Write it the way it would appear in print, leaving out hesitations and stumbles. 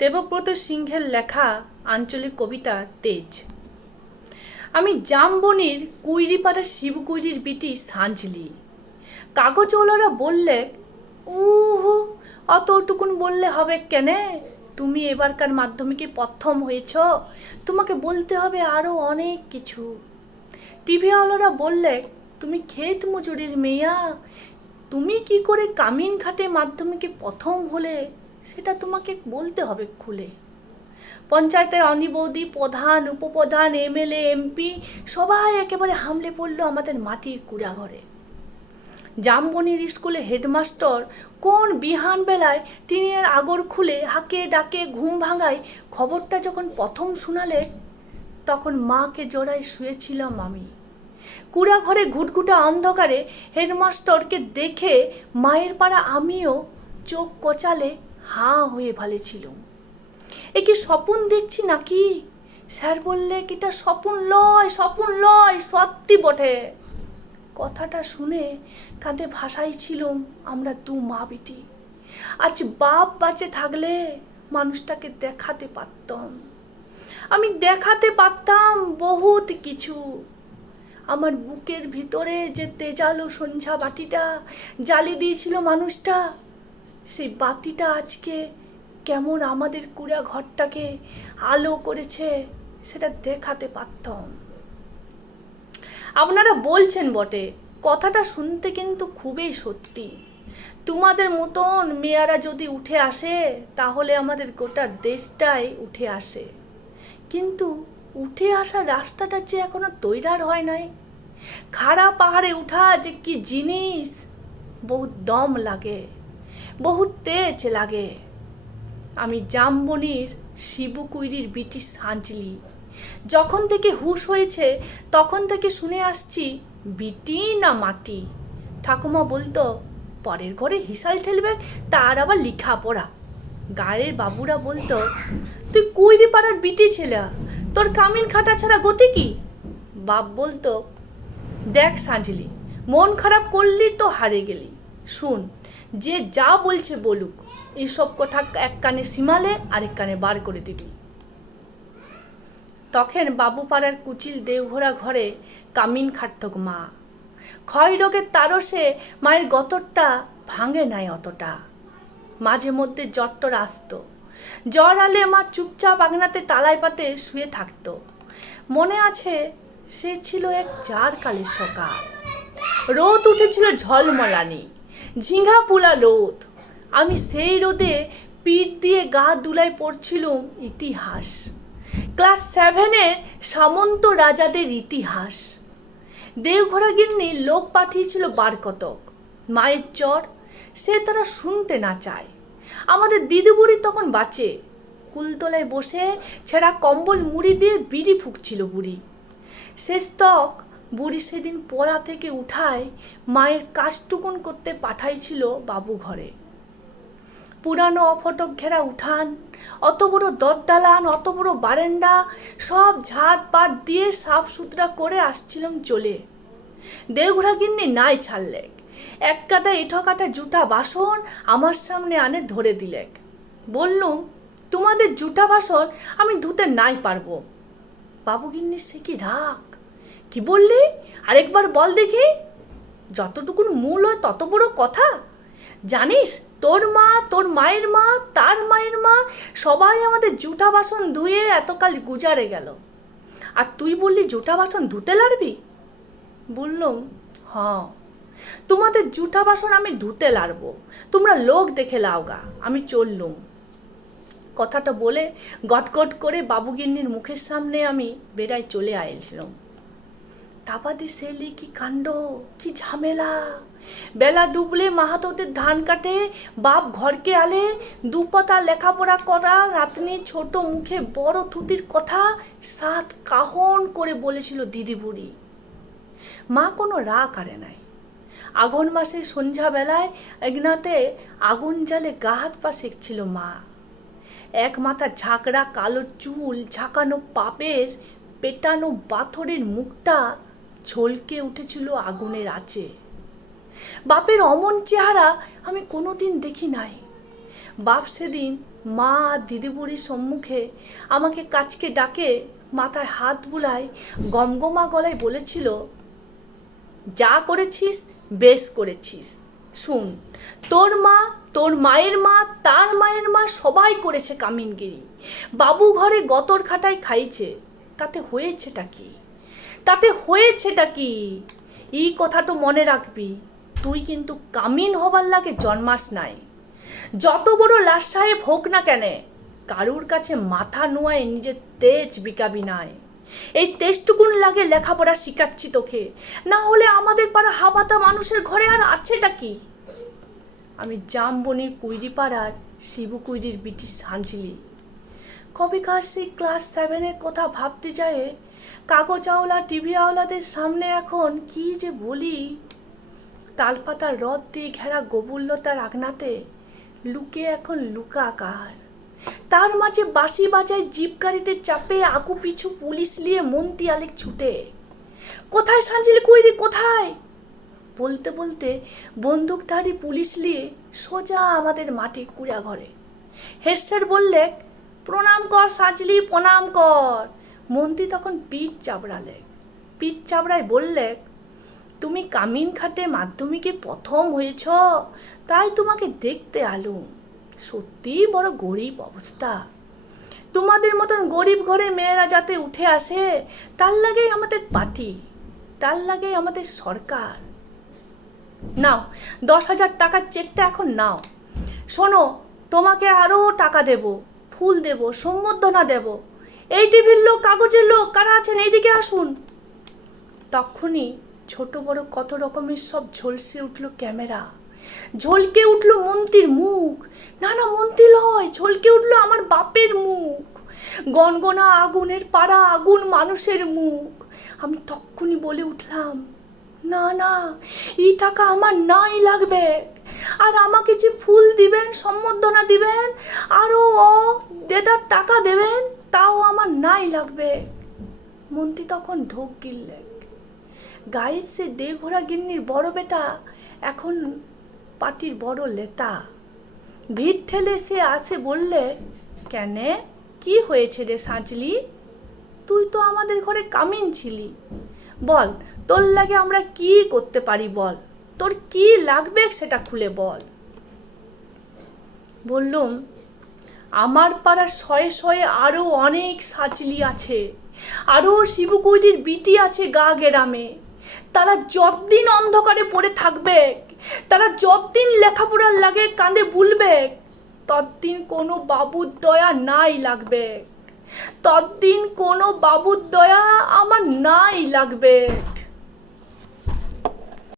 দেবব্রত সিংহের লেখা আঞ্চলিক কবিতা তেজ। আমি জামবনির কুইরিপাড়ার শিবকুইরির বিটি সাঞ্জলি। কাগজওয়ালারা বললে, উহু, অতটুকুন বললে হবে কেনে? তুমি এবারকার মাধ্যমিকে প্রথম হয়েছ, তোমাকে বলতে হবে আরও অনেক কিছু। টিভিওয়ালারা বললে, তুমি ক্ষেত মজুরির মেয়া, তুমি কি করে কামিন ঘাটে মাধ্যমিকে প্রথম হলে সেটা তোমাকে বলতে হবে খুলে। পঞ্চায়েতের অনি বৌদি, প্রধান, উপপ্রধান, এমএলএ, এমপি সবাই একেবারে হামলে পড়লো আমাদের মাটির কুড়াঘরে। জামবনির স্কুলে হেডমাস্টার কোন বিহান বেলায় টিনের আগর খুলে হাঁকে ডাকে ঘুম ভাঙায় খবরটা যখন প্রথম শোনালে, তখন মাকে জড়ায় শুয়েছিলাম আমি। কুড়াঘরে ঘুটঘুটা অন্ধকারে হেডমাস্টারকে দেখে মায়ের পাড়া আমিও চোখ কচালে হাঁ হয়ে ভালেছিলুম। এ কি স্বপ্ন দেখছি নাকি? স্যার বললে, কিটা স্বপ্ন লয়, সত্যি বটে। কথাটা শুনে কাঁধে ভাসাইছিলুম আমরা দু মা বিটি। আজ বাপ বাঁচে থাকলে মানুষটাকে দেখাতে পারতাম, আমি দেখাতে পারতাম বহুত কিছু। আমার বুকের ভিতরে যে তেজালো সন্ধ্যা বাতিটা জ্বালিয়ে দিয়েছিল মানুষটা, সেই বাতিটা আজকে কেমন আমাদের কুড়া ঘরটাকে আলো করেছে সেটা দেখাতে পারতাম। আপনারা বলছেন বটে, কথাটা শুনতে কিন্তু খুবই সত্যি। তোমাদের মতন মেয়েরা যদি উঠে আসে তাহলে আমাদের গোটা দেশটাই উঠে আসে। কিন্তু উঠে আসার রাস্তাটা যে এখনো তৈরি হয় নাই। খাড়া পাহাড়ে উঠা যে কি জিনিস, বহুত দম লাগে, বহুত তেজ লাগে। আমি জামবনির শিবকুইরির বিটি সাঞ্জলি। যখন থেকে হুঁশ হয়েছে তখন থেকে শুনে আসছি বিটি না মাটি। ঠাকুমা বলতো, পরের ঘরে হিসাল ঠেলবে তার আবার লিখা পড়া। গায়ের বাবুরা বলতো, তুই কুইরি পাড়ার বিটি ছেলে, তোর কামিন খাটা ছাড়া গতি কি? বাপ বলতো, দেখ সাঞ্জলি, মন খারাপ করলি তো হারে গেলি। শুন, যে যা বলছে বলুক, এইসব কথা এক কানে সীমালে আরেক কানে বার করে দিবি। তখন বাবুপাড়ার কুচিল দেওঘোড়া ঘরে কামিন খাটতক মা। ক্ষয় রোগের তারসে মায়ের গতরটা ভাঙে নাই অতটা। মাঝে মধ্যে জ্বরটর আসতো, জ্বর আলে মা চুপচাপ আগনাতে তালায় পাতে শুয়ে থাকতো। মনে আছে, সে ছিল এক জার কালের সকাল। রোদ উঠেছিল ঝলমলানি, ঝিঙা পুলা রোদ। আমি সেই রোদে পিঠ দিয়ে গা দুলায় পড়ছিলুম ইতিহাস, ক্লাস 7-এর সামন্ত রাজাদের ইতিহাস। দেওঘোড়া গিন্নি লোক পাঠিয়েছিল বার কতক। মায়ের জ্বর, সে তারা শুনতে না চায়। আমাদের দিদি বুড়ি তখন বাঁচে। কুলতলায় বসে ছেঁড়া কম্বল মুড়ি দিয়ে বিড়ি ফুঁকছিল বুড়ি। শেষ তক বুড়ি সেদিন পড়া থেকে উঠায় মায়ের কাজটুকুন করতে পাঠাইছিল বাবু ঘরে। পুরানো অফটক ঘেরা উঠান, অত বড় দরদালান, অত বড় বারান্দা, সব ঝাড়পাট দিয়ে সাফ সুতরা করে আসছিলাম চলে। দেওঘোড়া গিন্নি নাই ছাড়লেক। এক কাদা এঠো কাটা জুটা বাসন আমার সামনে আনে ধরে দিলেক। বললুম, তোমাদের জুটা বাসন আমি ধুতে নাই পারবো। বাবু গিন্নির সে কি রাগ! কি বললি? আরেকবার বল দেখি। যতটুকুন মূল হয় তত বড় কথা। জানিস, তোর মা, তোর মায়ের মা, তার মায়ের মা সবাই আমাদের জুটা বাসন ধুয়ে এতকাল গুজারে গেল, আর তুই বললি জুটা বাসন ধুতে লাড়বি? বললুম, হ্যাঁ, তোমাদের জুটা বাসন আমি ধুতে লাড়বো, তোমরা লোক দেখে লাওগা। আমি চললুম। কথাটা বলে গটগট করে বাবুগিন্নির মুখের সামনে আমি বেড়ায় চলে আইছিলাম। তাবাদি সেলি কি কাণ্ড, কি ঝামেলা! বেলা ডুবলে মাহাতোদের ধান কাটে, বাপ ঘরকে আলে, দুপাতা লেখাপড়া করা রাতনি ছোট মুখে বড় থুতির কথা 7 কাহন করে বলেছিল দিদি বুড়ি। মা কোনো রাগ করে নাই। আঘন মাসের সন্ধ্যাবেলায় একনাতে আগুন জ্বালে গা হাত পা সেঁকছিল মা। এক মাথা ঝাঁকড়া কালো চুল ঝাঁকানো পাপের পেটানো পাথরের মুখটা ঝলকে উঠেছিল আগুনের আঁচে। বাপের অমন চেহারা আমি কোনোদিন দেখি নাই। বাপ সেদিন মা দিদিবুড়ির সম্মুখে আমাকে কাছকে ডাকে, মাথায় হাত বুলায়, গমগমা গলায় বলেছিল, যা করেছিস বেশ করেছিস। শুন, তোর মা, তোর মায়ের মা, তার মায়ের মা সবাই করেছে কামিনগিরি, বাবু ঘরে গতর খাটায় খাইছে, তাতে হয়েছেটা কি? তাতে হয়েছেটা কি? এই কথাটা মনে রাখবি, তুই কিন্তু কামিন হবার লাগে জন্মাস নাই। যত বড় লাট সাহেব হোক না কেন, কারুর কাছে মাথা নোয়ায় নিজের তেজ বিকাবি নাই। এই তেজটুকুন লাগে লেখাপড়া শিখাচ্ছি তোকে, না হলে আমাদের পাড়া হাবাতা মানুষের ঘরে আর আছেটা কি? আমি জামবনির কুইরিপাড়ার শিবু কুইরির বিটি সাঞ্জলি। কবেকার সেই ক্লাস 7-এর কথা ভাবতে যায় কাগজ-আওলা টিভি আওলাদের সামনে এখন কি যে বলি। তালপাতার রদ দিয়ে ঘেরা গবুল্লতার আগনাতে লুকে এখন লুকাকার। তার মাঝে বাঁশি বাজায় জিপ গাড়িতে চাপে আগু পিছু পুলিশ নিয়ে মন্তি আলেক ছুটে। কোথায় সাঞ্জিল কুইরি, কোথায়? বলতে বলতে বন্দুকধারী পুলিশ নিয়ে সোজা আমাদের মাটির কুড়া ঘরে। হেড বললে, প্রণাম কর সাজলি, প্রণাম কর। মন্ত্রী তখন পিঠ চাবড়ালে। পিঠ চাবড়ায় বললে, তুমি কামিন খাটে মাধ্যমিকে প্রথম হয়েছ, তাই তোমাকে দেখতে আলুম। সত্যিই বড় গরিব অবস্থা। তোমাদের মতন গরিব ঘরে মেয়েরা যাতে উঠে আসে, তার লাগেই আমাদের পার্টি, তার লাগেই আমাদের সরকার। নাও 10,000 টাকার চেকটা এখন নাও। শোনো, তোমাকে আরও টাকা দেব, ফুল দেব, সম্বর্ধনা দেব। এই টিভির লোক, কাগজের লোক কারা আছেন এইদিকে আসুন। তখনই ছোট বড় কত রকমের সব ঝলসে উঠল ক্যামেরা, ঝলকে উঠল মন্ত্রীর মুখ। না না, মন্ত্রী লয়, ঝলকে উঠল আমার বাপের মুখ, গনগনা আগুনের পাড়া আগুন মানুষের মুখ। আমি তখনই বলে উঠলাম, না না, এই টাকা আমার নাই লাগবে। আর আমাকে যে ফুল দিবেন, সম্বর্ধনা দিবেন, আরও দেদার টাকা দেবেন, তাও আমার নাই লাগবে। মন্ত্রী তখন ঢোক গিললে। গায়ের সে দেঘোড়া গিন্নির বড় বেটা এখন পার্টির বড় লেতা। ভিড় ঠেলে সে আসে বললে, কেনে, কি হয়েছে রে সাজলি? তুই তো আমাদের ঘরে কামিন ছিলি, বল তোর লাগে আমরা কি করতে পারি বল, তোর কি লাগবে সেটা খুলে বল। বললুম, আমার পাড়ার শয়ে শয়ে আরও অনেক সাজলি আছে, আরও শিবকুইরির বিটি আছে গা গেরামে। তারা যতদিন অন্ধকারে পড়ে থাকবে, তারা যতদিন লেখাপড়ার লাগে কাঁদে বুলবে, ততদিন কোনো বাবুর দয়া নাই লাগবে, ততদিন কোনো বাবুর দয়া আমার নাই লাগবে।